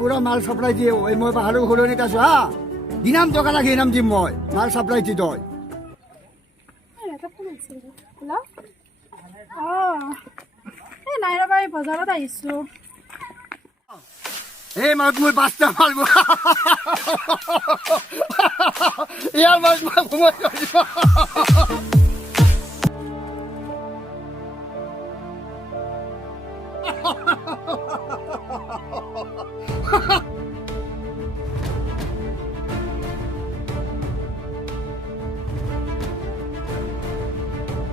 পুরা মাল সাপ্লাই দিয়ে ওই মই পাহাড়ের ঘুরে কাছো হ্যাঁ দিনাম দোকান রাখি নাম দিম মই মাল সাপ্লাই দি তই নাইৰা বাই বজাৰত আহিছো এই মাছ মই পাঁচটা মাল ইয়াৰ মাছ মই ঘুমাই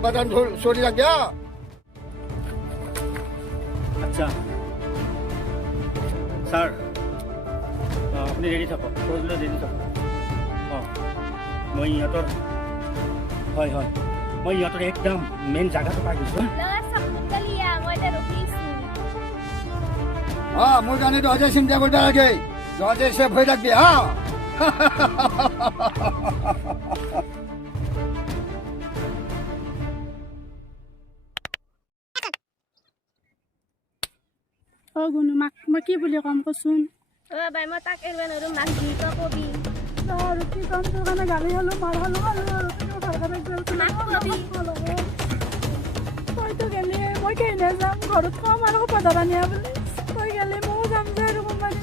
বাদান সৰি ৰাখ গিয়া আচ্ছা স্যাৰ আপনি ৰেডি থাকক সৰজলে ৰেডি থাকক মই ইহঁতৰ হয় হয় মই ইহঁতৰ একদম মেইন জাগাটো পাই গৈছোঁ মোৰ কাৰণে দহজে চিন্তা কৰিব লাগে দহজে চেফ হৈ থাকবি হা গুণু মাক মই কি বুলি কম কচোন বাই মই তাক এৰিব নোৱাৰো মাক দি তই কবি আৰু কি কম তোৰ কাৰণে গালি খালো মাৰ খালো তইতো গেলি মই কেনে যাম ঘৰত কম আৰু পদাৰা নিয়া বুলি তই গেলি ময়ো যাম যে আৰু কোনবাই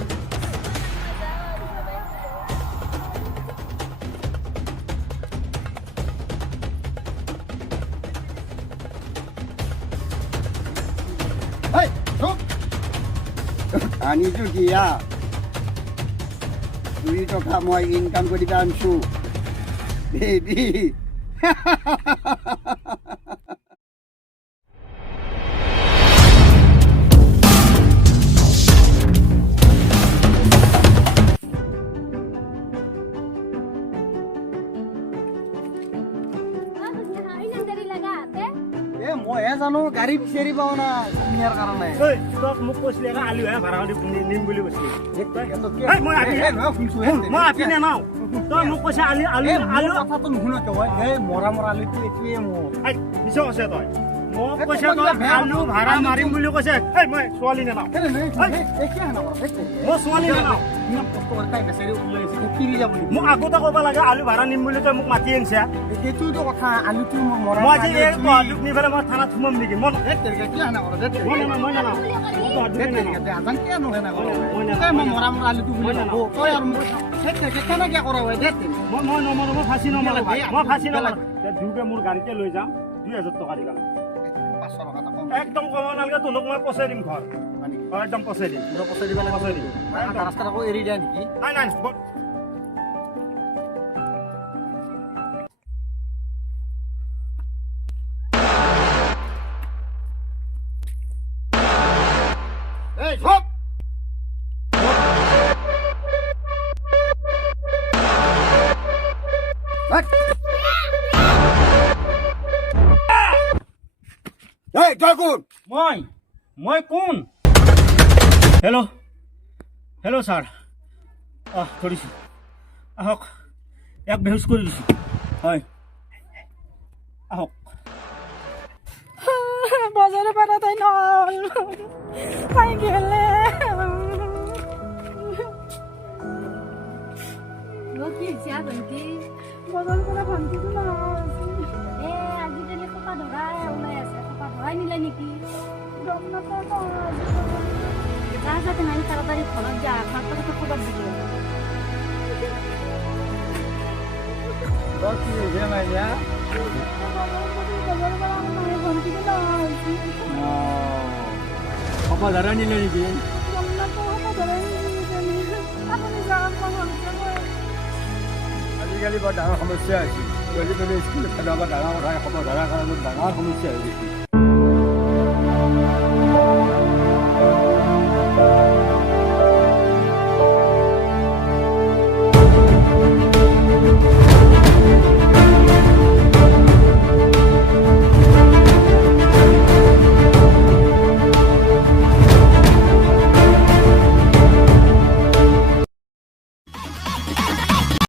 আনিছো দিয়া 2 টকা মই ইনকাম কৰি আনছো বেবি মই জানো গাড়ী বিচাৰি পাওঁ না নিয়াৰ কাৰণে তক মোক কৈছিলে আলু ভাড়া নিম বুলি কৈছিলে মই আপিনে নাও তই মোক কৈছে আলু আলু আলু কথাটো নুশুনা তই মৰা মৰা আলুটো এইটোৱে মোৰ নিশ্চয় কৈছে তই মোক কৈছে তই আলু ভাড়া মাৰিম বুলি কৈছে মই ছোৱালী নানাও মই ছোৱালী নানাও মোক আগতে ক'ব লাগে আলু ভাড়া নিম বুলি তই মোক মাতি আনিছা সেইটোতো কথা আলুটো মই যে এই গুৱাহাটীত নি পেলাই মই থানাত সোমাম নেকি মই ফাঁচি নমাৰো মই ফাঁচি নমাৰো দুয়োকে মোৰ গাড়ীতে লৈ যাম 2000 টকা দিম একদম কম নালাগে তোক মই পচাই দিম ঘৰ একদম পচাই দিম পচাই দিব পচাই দিম ৰাস্তাত আকৌ এৰি দিয়া নেকি নাই নাই মই কোন হেল্ল' হেল্ল' ছাৰ ধৰিছোঁ আহক এক বেহুচ কৰি দিছোঁ হয় আহক বজাৰৰ পৰা তাই নহ'ল তাই গেলে বজাৰৰ পৰা ভণ্টিটো নহ'ল আজিকালি কপা ধৰাই ওলাই আছে কপা ধৰাই নিলে নেকি গম নাপাওঁ যা যাতে নাই তাড়াতাড়ি ঘৰত যা ভাত কথা খবৰ দিব ধৰা নিলে নেকি আজিকালি বৰ ডাঙৰ সমস্যা হৈছে স্কুলত ডাঙৰ কথা খবৰ ধৰাৰ কাৰণে ডাঙৰ সমস্যা হৈ গৈছে